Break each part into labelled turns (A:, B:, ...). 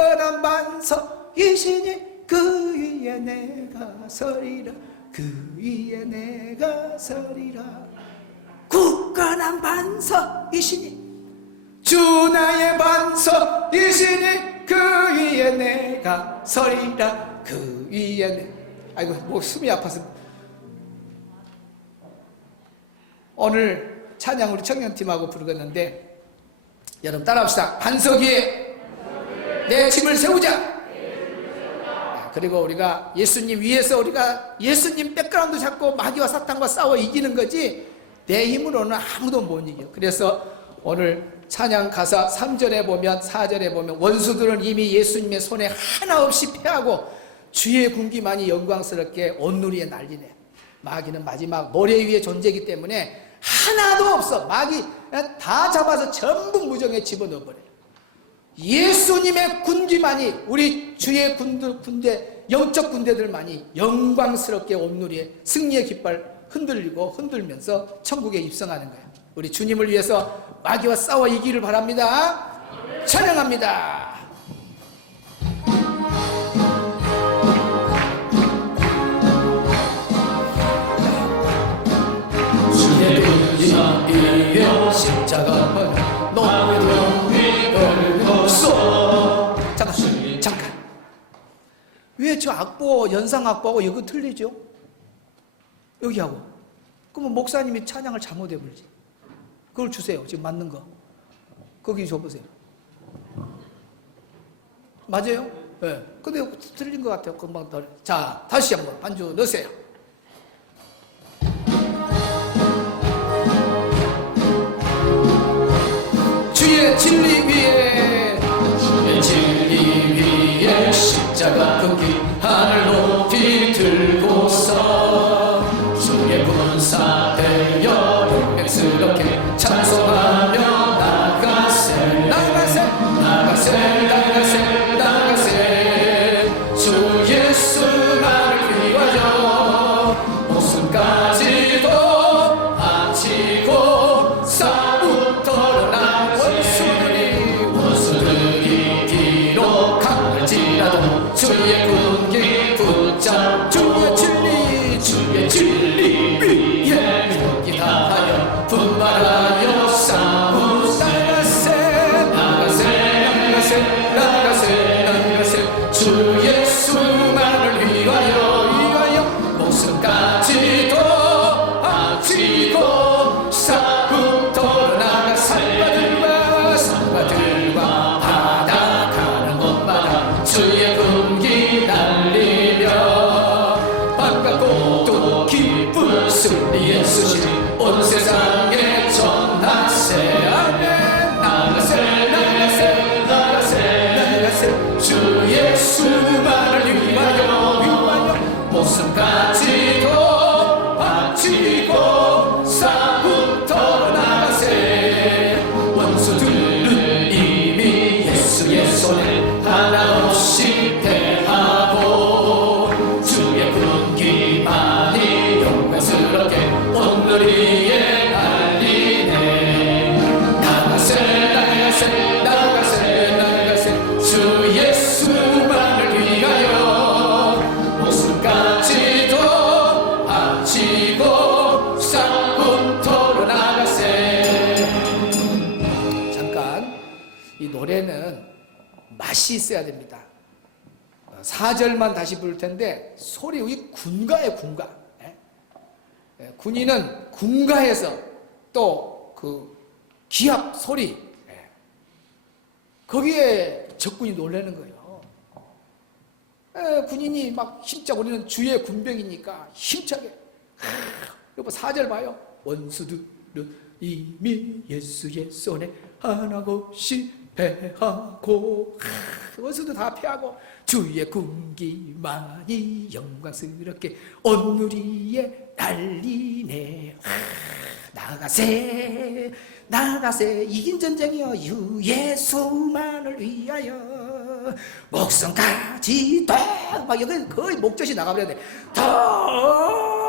A: 굳건한 반석이시니 그 위에 내가 서리라. 그 위에 내가 서리라. 굳건한 반석이시니 주 나의 반석이시니 그 위에 내가 서리라. 그 위에 내. 아이고 뭐 숨이 아파서. 오늘 찬양 우리 청년팀하고 부르겠는데 여러분 따라합시다. 반석 위에 내 짐을 세우자. 아, 그리고 우리가 예수님 위에서 우리가 예수님 백그라운드 잡고 마귀와 사탄과 싸워 이기는 거지 내 힘으로는 아무도 못 이겨. 그래서 오늘 찬양 가사 3절에 보면 4절에 보면 원수들은 이미 예수님의 손에 하나 없이 패하고 주의 군기만이 영광스럽게 온누리에 날리네. 마귀는 마지막 모래 위에 존재이기 때문에 하나도 없어. 마귀 다 잡아서 전부 무정에 집어넣어버려요 예수님의 군기만이 우리 주의 군들, 군대 영적 군대들만이 영광스럽게 온누리에 승리의 깃발 흔들리고 흔들면서 천국에 입성하는 거예요. 우리 주님을 위해서 마귀와 싸워 이기를 바랍니다. 찬양합니다. 악보 연상 악보하고 이거 틀리죠? 여기하고 그러면 목사님이 찬양을 잘못해 부르지 그걸 주세요 지금 맞는 거 거기 줘보세요 맞아요? 예. 네. 근데 틀린 것 같아요 금방 더. 자 다시 한번 반주 넣으세요 주의 진리 위에 주의 진리 위에 십자가 주의 군기 붙잡 주의 손에 하나 맛이 있어야 됩니다. 4절만 다시 부를 텐데 소리 이 군가에 군가. 예? 예, 군인은 군가에서 또 그 기합 소리 예. 거기에 적군이 놀라는 거예요. 예, 군인이 막 힘차고 우리는 주의 군병이니까 힘차게 하, 여보 4절 봐요. 원수들은 이미 예수의 손에 하나없이 패하고 하, 원수도 다 패하고 주의 군기만이 영광스럽게 온누리에 날리네. 하, 나가세 나가세. 이긴 전쟁이여 유 예수만을 위하여. 목숨까지 도 막 여기 거의 목젖이 나가버려야 돼 더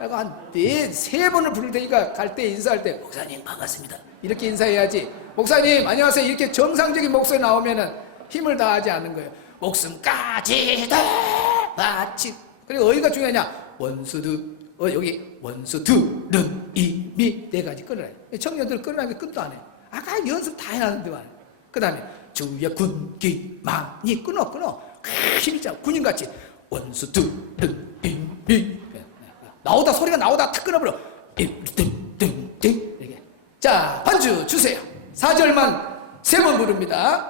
A: 내가 한네 세 번을 부를 테니까 갈 때 인사할 때 목사님 반갑습니다 이렇게 인사해야지 목사님 안녕하세요 이렇게 정상적인 목소리 나오면은 힘을 다하지 않는 거예요. 목숨까지 다 바치. 그리고 어디가 중요하냐? 원수들 어 여기 원수들은 이미 네 가지 끊어라. 청년들 끊으라면 끝도 안 해. 아까 연습 다 해놨는데만. 그 다음에 주의 군기 많이 끊어 끊어. 힘있잖아 군인같이 원수들은 이미 나오다 소리가 나오다 탁 끊어버려. 자 반주 주세요. 4절만 세 번 부릅니다.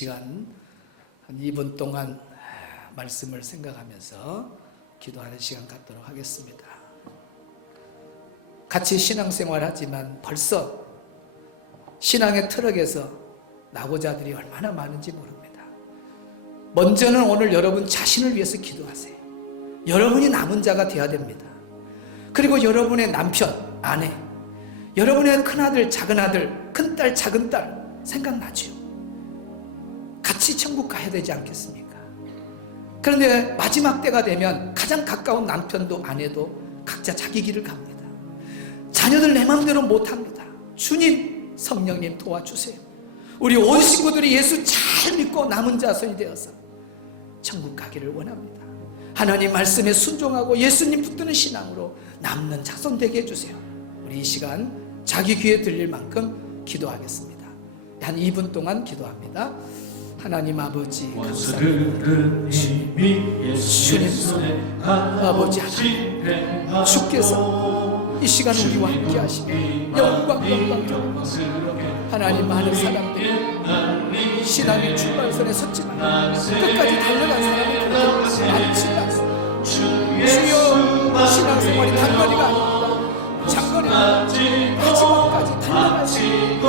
A: 시간 한 2분 동안 말씀을 생각하면서 기도하는 시간 갖도록 하겠습니다 같이 신앙생활 하지만 벌써 신앙의 트럭에서 낙오자들이 얼마나 많은지 모릅니다. 먼저는 오늘 여러분 자신을 위해서 기도하세요. 여러분이 남은 자가 되어야 됩니다. 그리고 여러분의 남편, 아내, 여러분의 큰아들, 작은아들, 큰딸, 작은딸 생각나지요. 같이 천국 가야 되지 않겠습니까? 그런데 마지막 때가 되면 가장 가까운 남편도 아내도 각자 자기 길을 갑니다. 자녀들 내 마음대로 못합니다. 주님, 성령님 도와주세요. 우리 온 식구들이 예수 잘 믿고 남은 자손이 되어서 천국 가기를 원합니다. 하나님 말씀에 순종하고 예수님 붙드는 신앙으로 남는 자손 되게 해주세요. 우리 이 시간 자기 귀에 들릴 만큼 기도하겠습니다. 한 2분 동안 기도합니다. 하나님 아버지 감사합니다.
B: 손에
A: 아버지
B: 하나님
A: 주께서 이 시간 우리와 함께 하시며 영광 영광 영광 하나님 많은 사람들이 신앙의 출발선에 섰지만 끝까지 달려간 그래도 많지가 않습니다. 주여 신앙생활이 단거리가 아닙니다. 장거리가 마지막까지 있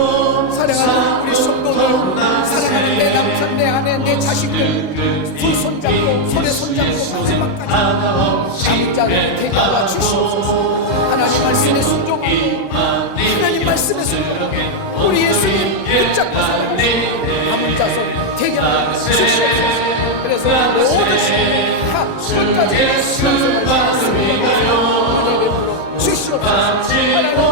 A: 내 자식들 두 손잡고 손에 손잡고 마지막까지 남자를 대가와 주시옵소서. 하나님 말씀에 순종하고 하나님 말씀에 순종하고 우리 예수님 붙잡고 살아가고 남은 자손 대가와 주시옵소서. 그래서 모든 시다 끝까지 순종하여 주시옵소서. 하나님 주시옵소서. 하나님